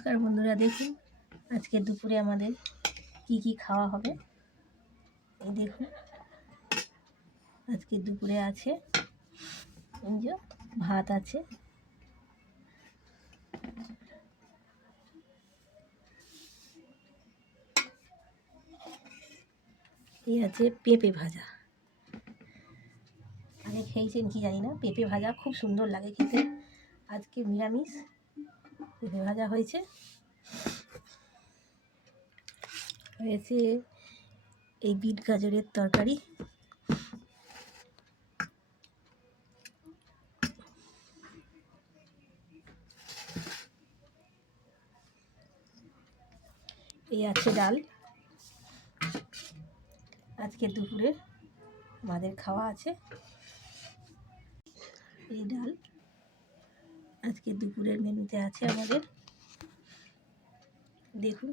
নমস্কার বন্ধুরা, দেখুন আজকে দুপুরে আমাদের কি খাওয়া হবে। এই দেখুন আজকে দুপুরে আছে এই যে ভাত আছে, এই আছে পেঁপে ভাজা। আগে খেয়েছেন কি জানি না, পেঁপে ভাজা খুব সুন্দর লাগে খেতে। আজকে নিরামিষ পেঁপে ভাজা হয়েছে। হয়েছে এই বিট গাজরের তরকারি, এই আছে ডাল। আজকে দুপুরে আমাদের খাওয়া আছে এই ডাল। আজকে দুপুরের মেনুতে আছে আমাদের, দেখুন